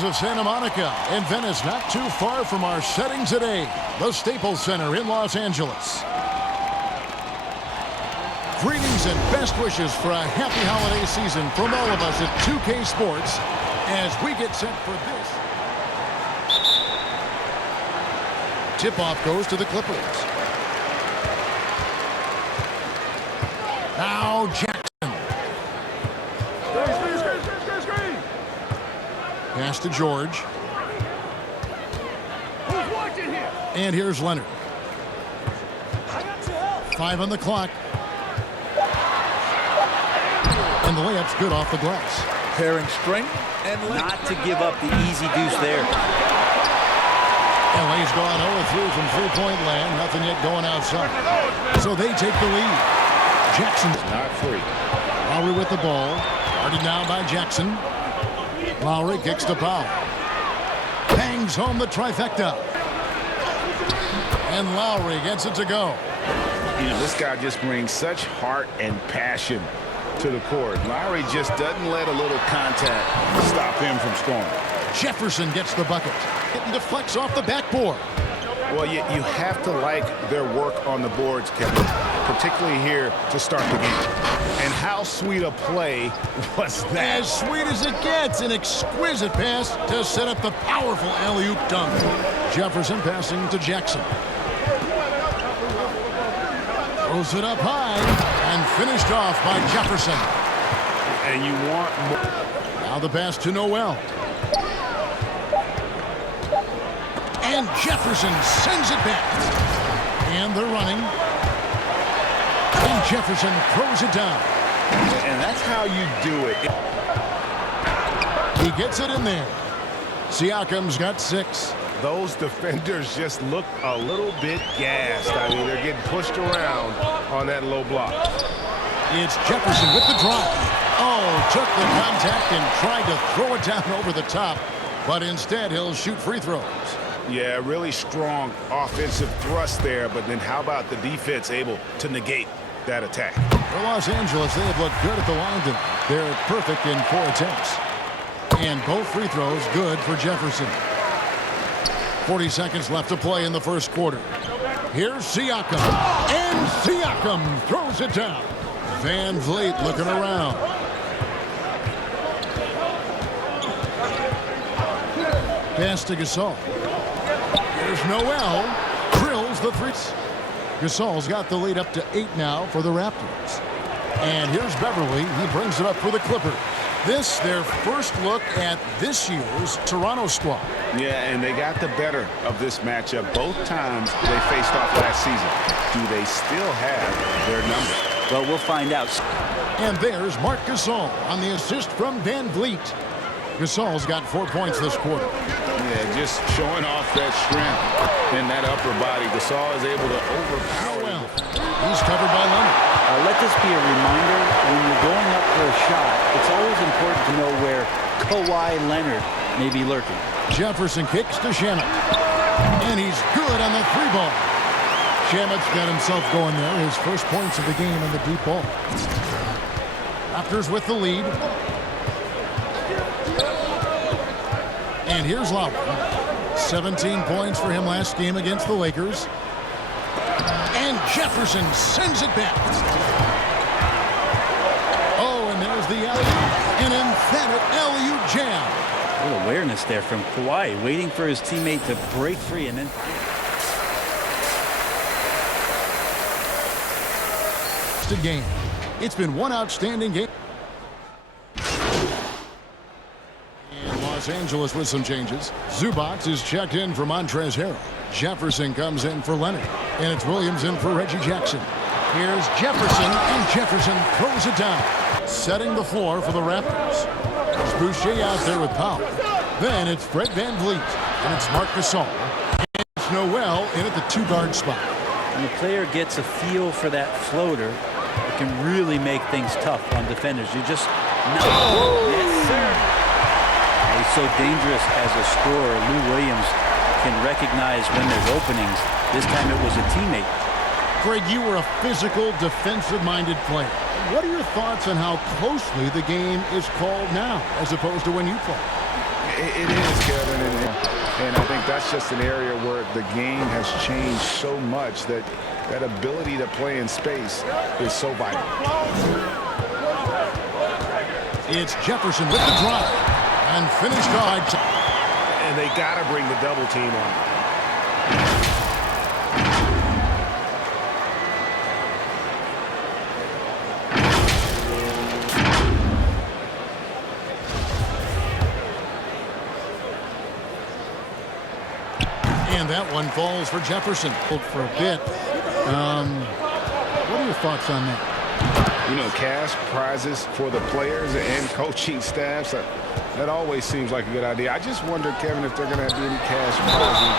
beaches of Santa Monica and Venice, not too far from our setting today, the Staples Center in Los Angeles. Greetings and best wishes for a happy holiday season from all of us at 2K Sports as we get set for this. Tip-off goes to the Clippers. Now Jackson. Pass to George. And here's Leonard. 5 on the clock. And the layup's good off the glass. Pairing strength and length. Not to give up the easy deuce there. LA's gone 0-3 from three-point land. Nothing yet going outside. So they take the lead. Jackson's Not free. Lowry with the ball. Guarded now by Jackson. Lowry kicks to Powell. Bangs home the trifecta. And Lowry gets it to go. You know, this guy just brings such heart and passion to the court. Lowry just doesn't let a little contact stop him from scoring. Jefferson gets the bucket. It deflects off the backboard. Well, you have to like their work on the boards, Kevin, particularly here to start the game. And how sweet a play was that? As sweet as it gets, an exquisite pass to set up the powerful alley-oop dunk. Jefferson passing to Jackson. Throws it up high and finished off by Jefferson. And you want more. Now the pass to Noel. And Jefferson sends it back. And they're running. And Jefferson throws it down. And that's how you do it. He gets it in there. Siakam's got 6. Those defenders just look a little bit gassed. I mean, they're getting pushed around on that low block. It's Jefferson with the drive. Oh, took the contact and tried to throw it down over the top. But instead, he'll shoot free throws. Yeah, really strong offensive thrust there, but then how about the defense able to negate that attack? For Los Angeles, they have looked good at the line tonight. They're perfect in 4 attempts. And both free throws good for Jefferson. 40 seconds left to play in the first quarter. Here's Siakam. And Siakam throws it down. Van Vliet looking around. Pass to Gasol. Here's Noel. Drills the threes. Gasol's got the lead up to 8 now for the Raptors. And here's Beverly. He brings it up for the Clippers. This, their first look at this year's Toronto squad. Yeah, and they got the better of this matchup both times they faced off last season. Do they still have their number? Well, we'll find out. And there's Marc Gasol on the assist from Van Vliet. Gasol's got 4 points this quarter. Yeah, just showing off that strength in that upper body. Gasol is able to overpower. Well, he's covered by Leonard. Let this be a reminder, when you're going up for a shot, it's always important to know where Kawhi Leonard may be lurking. Jefferson kicks to Shamet. And he's good on the 3-ball. Shamet's got himself going there. His first points of the game on the deep ball. Raptors with the lead. And here's Lowry. 17 points for him last game against the Lakers. And Jefferson sends it back. Oh, and there's the alley-oop. An emphatic alley-oop jam. A little awareness there from Kawhi, waiting for his teammate to break free and then... It's a game. It's been one outstanding game. Los Angeles with some changes. Zubac is checked in for Montrezl Harrell. Jefferson comes in for Leonard. And it's Williams in for Reggie Jackson. Here's Jefferson, and Jefferson throws it down. Setting the floor for the Raptors. It's Boucher out there with Powell. Then it's Fred Van Vliet. And it's Marc Gasol. And it's Noel in at the 2-guard spot. When the player gets a feel for that floater, it can really make things tough on defenders. You just... Yes, sir. He's so dangerous as a scorer. Lou Williams can recognize when there's openings. This time it was a teammate. Greg, you were a physical, defensive-minded player. What are your thoughts on how closely the game is called now, as opposed to when you played? It is, Kevin, and I think that's just an area where the game has changed so much that that ability to play in space is so vital. It's Jefferson with the drive and finished on. And they got to bring the double team on. And that one falls for Jefferson. For a bit. What are your thoughts on that? You know, cash prizes for the players and coaching staffs, that always seems like a good idea. I just wonder, Kevin, if they're going to be any cash prizes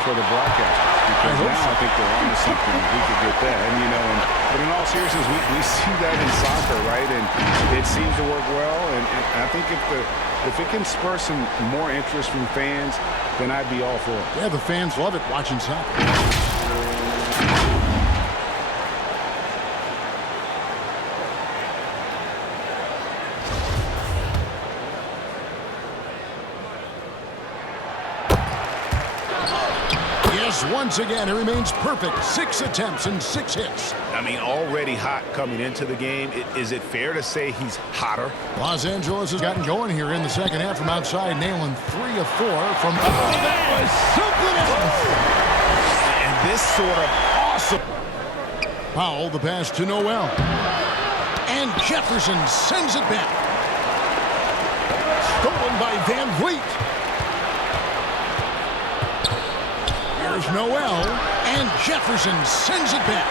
for the broadcasters. Because I think they're on to something. We could get that. And, you know, but in all seriousness, we see that in soccer, right? And it seems to work well. And I think if it can spur some more interest from fans, then I'd be all for it. Yeah, the fans love it watching soccer. Once again, it remains perfect. 6 attempts and 6 hits. I mean, already hot coming into the game. Is it fair to say he's hotter? Los Angeles has gotten going here in the second half from outside, nailing 3 of 4 from... Oh, that was something else! And this sort of awesome... Powell, the pass to Noel. And Jefferson sends it back. Stolen by Van Vliet. There's Noel, and Jefferson sends it back.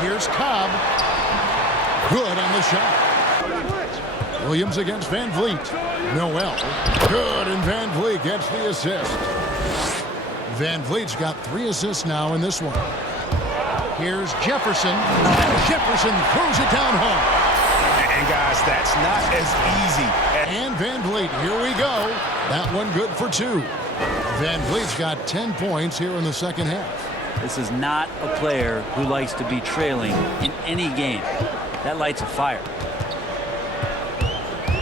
Here's Cobb. Good on the shot. Williams against Van Vliet. Noel. Good, and Van Vliet gets the assist. Van Vliet's got 3 assists now in this one. Here's Jefferson. Jefferson throws it down home. And guys, that's not as easy. And Van Vliet, here we go. That one good for 2. Van Vliet's got 10 points here in the second half. This is not a player who likes to be trailing in any game. That lights a fire.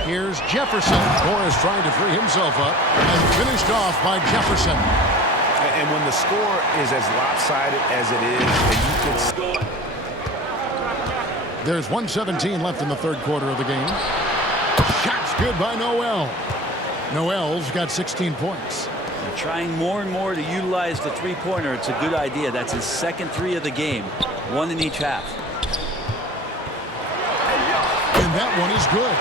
Here's Jefferson. Morris trying to free himself up and finished off by Jefferson. And when the score is as lopsided as it is, and you can... There's 1:17 left in the third quarter of the game. Shots good by Noel. Noel's got 16 points. They're trying more and more to utilize the three-pointer. It's a good idea. That's his second 3 of the game. 1 in each half. And that one is good.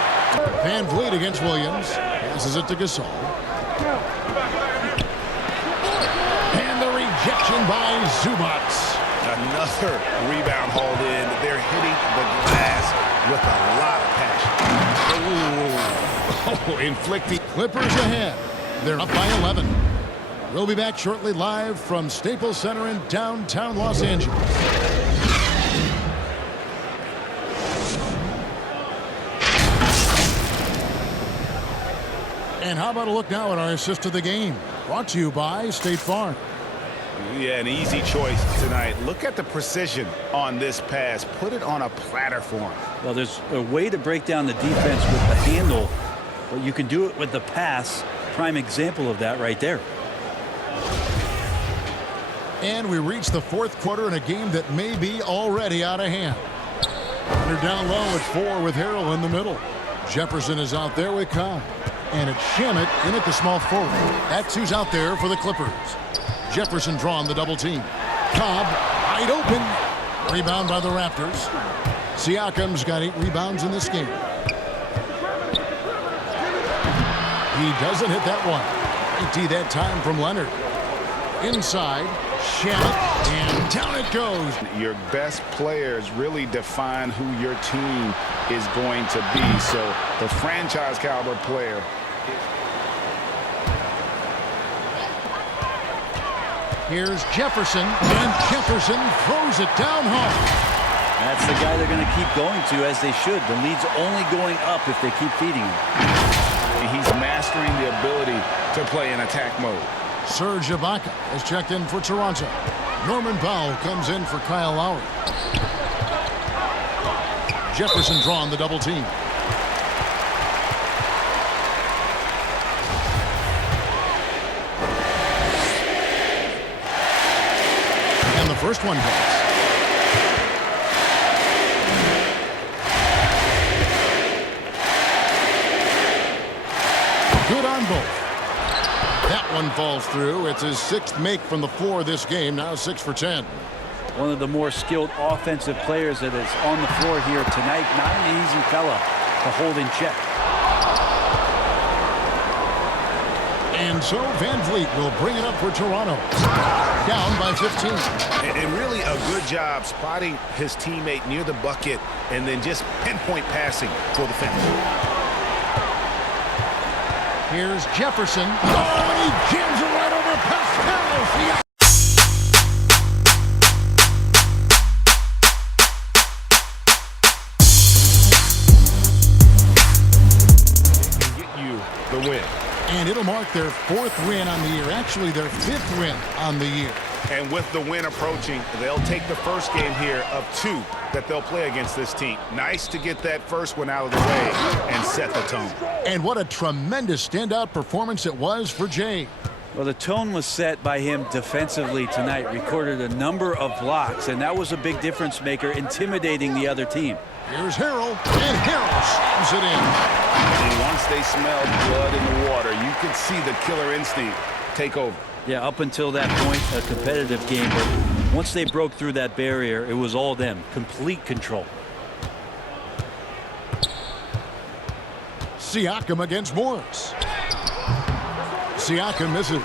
Van Vliet against Williams. Passes it to Gasol. And the rejection by Zubac. Another rebound hauled in. They're hitting the glass with a lot of passion. Ooh. Oh, inflicting. Clippers ahead. They're up by 11. We'll be back shortly live from Staples Center in downtown Los Angeles. And how about a look now at our assist of the game? Brought to you by State Farm. Yeah, an easy choice tonight. Look at the precision on this pass. Put it on a platter for him. Well, there's a way to break down the defense with the handle, but you can do it with the pass. Prime example of that right there. And we reach the fourth quarter in a game that may be already out of hand. They're down low at 4 with Harrell in the middle. Jefferson is out there with Cobb. And it's Shamet in at the small forward. That's who's out there for the Clippers. Jefferson drawn the double team. Cobb wide open. Rebound by the Raptors. Siakam's got 8 rebounds in this game. He doesn't hit that one. Empty that time from Leonard. Inside, Shamet, and down it goes. Your best players really define who your team is going to be. So the franchise caliber player. Here's Jefferson, and Jefferson throws it down home. That's the guy they're going to keep going to, as they should. The lead's only going up if they keep feeding him. He's mastering the ability to play in attack mode. Serge Ibaka has checked in for Toronto. Norman Powell comes in for Kyle Lowry. Jefferson drawn the double team. first one hits. Good on both. That one falls through. It's his 6th make from the floor this game, now 6 for 10. One of the more skilled offensive players that is on the floor here tonight. Not an easy fella to hold in check. And so Van Vliet will bring it up for Toronto. Down by 15. And really a good job spotting his teammate near the bucket and then just pinpoint passing for the finish. Here's Jefferson. Oh, and he jams it right over Pascal. The win. And it'll mark their 4th win on the year. Actually, their 5th win on the year. And with the win approaching, they'll take the first game here of 2 that they'll play against this team. Nice to get that first one out of the way and set the tone. And what a tremendous standout performance it was for Jay. Well, the tone was set by him defensively tonight. Recorded a number of blocks, and that was a big difference maker, intimidating the other team. Here's Harrell, and Harrell slams it in. And once they smelled blood in the water, you could see the killer instinct take over. Yeah, up until that point, a competitive game, but once they broke through that barrier, it was all them. Complete control. Siakam against Morris. Siakam misses.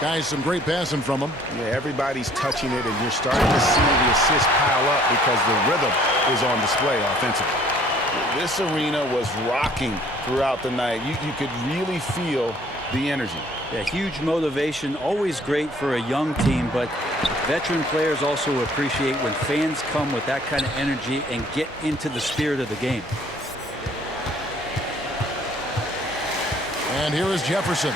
Guys, some great passing from him. Yeah, everybody's touching it, and you're starting to see the assists pile up because the rhythm is on display offensively. This arena was rocking throughout the night. You could really feel the energy. Yeah, huge motivation, always great for a young team, but veteran players also appreciate when fans come with that kind of energy and get into the spirit of the game. And here is Jefferson.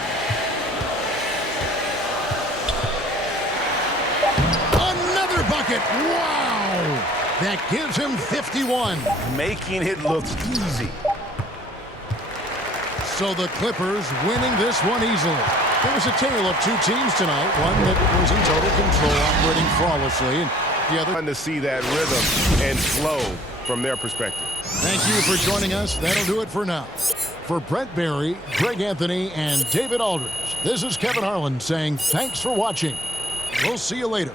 Another bucket. Wow! That gives him 51. Making it look easy. So the Clippers winning this one easily. It was a tale of 2 teams tonight. One that was in total control, operating flawlessly, and the other. Fun to see that rhythm and flow from their perspective. Thank you for joining us. That'll do it for now. For Brett Barry, Greg Anthony, and David Aldridge, this is Kevin Harlan saying thanks for watching. We'll see you later.